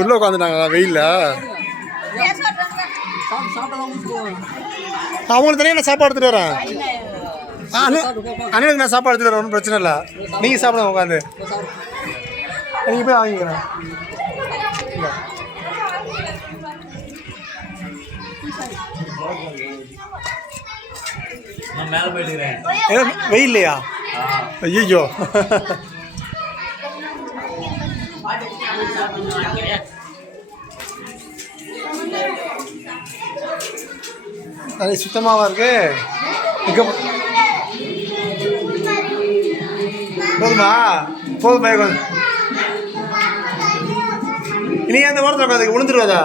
உள்ளே உட்காந்துட்டாங்க வெயிலில். அவங்களுக்கு தனியாக நான் சாப்பாடு எடுத்துகிட்டு வரேன். அண்ணனுக்கு நான் சாப்பாடு எடுத்துகிட்டு வரேன், ஒன்றும் பிரச்சனை இல்லை. நீங்கள் சாப்பிடுங்க உட்காந்து. நீங்கள் போய் வாங்கிக்கிறேன். வெயில் இல்லையா? ஐயோ அது சுத்தமாவா இருக்கு. போதுமா போதுமா. நீ அந்த வாரத்தில் உட்காந்து விழுந்துருவாதா?